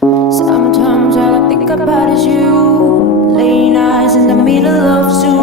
Sometimes all I think about is you. Late nights in the middle of Zoom.